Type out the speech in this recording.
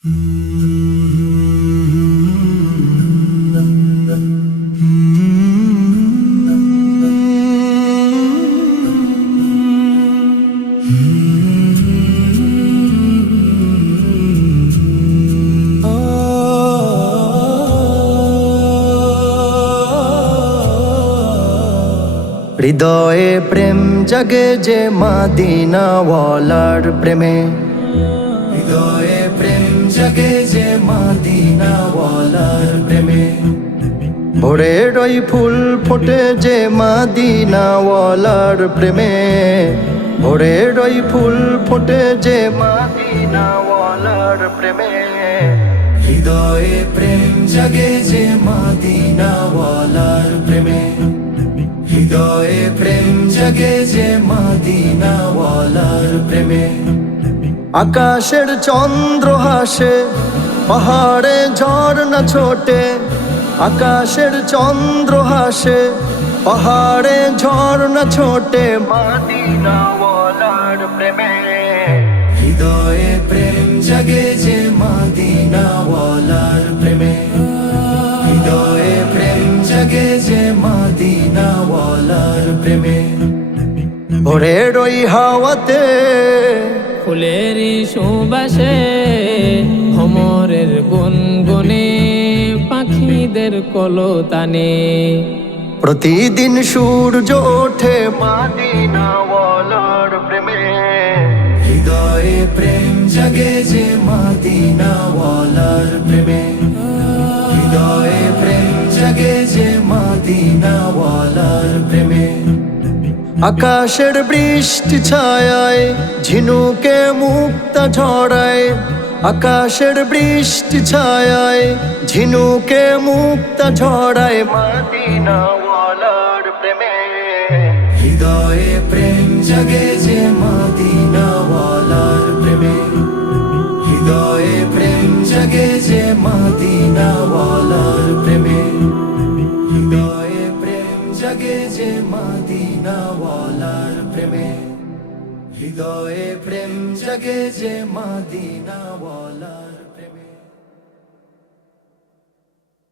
হৃদয়ে প্রেম জাগে যে মদিনাওয়ালার প্রেমে, হৃদয়ে প্রেম জাগে যে মদিনাওয়ালার প্রেমে। ভোরের ওই ফুল ফোটে যে মদিনাওয়ালার প্রেমে, ভোরের ওই ফুল ফোটে যে মদিনাওয়ালার প্রেমে। হৃদয়ে প্রেম জাগে যে মদিনাওয়ালার প্রেমে, হৃদয়ে প্রেম জাগে যে মদিনাওয়ালার প্রেমে। আকাশের চন্দ্র হাসে, পাহাড়ে ঝর্ণা ছোটে, আকাশের চন্দ্র হাসে, পাহাড়ে ঝর্ণা ছোটে মদিনাওয়ালার প্রেমে। হৃদয়ে প্রেম জাগে যে মদিনাওয়ালার প্রেমে, হৃদয়ে প্রেম জাগে যে মদিনাওয়ালার প্রেমে। ভোরের ওই হাওয়াতে ফুলেরই সুবাসে, ভ্রমরের গুনগুনে, পাখিদের কলতানে, প্রতিদিন সূর্য ওঠে মদিনাওয়ালার প্রেমে। হৃদয়ে প্রেম জাগে যে মদিনাওয়ালার প্রেমে, হৃদয়ে প্রেম জাগে যে মদিনাওয়ালার প্রেমে। আকাশের বৃষ্টি ছায়ায় ঝিনুকে মুক্তা ঝরায়, আকাশের বৃষ্টি ছায়ায় ঝিনুকে মুক্তা ঝরায় মদিনাওয়ালার প্রেমে। হৃদয়ে প্রেম জাগে যে মদিনাওয়ালার প্রেমে, হৃদয়ে প্রেম জাগে যে মদিনাওয়ালার প্রেমে। হৃদয়ে প্রেম জাগে যে মদিনাওয়ালার প্রেমে, হৃদয়ে প্রেম জাগে যে মদিনাওয়ালার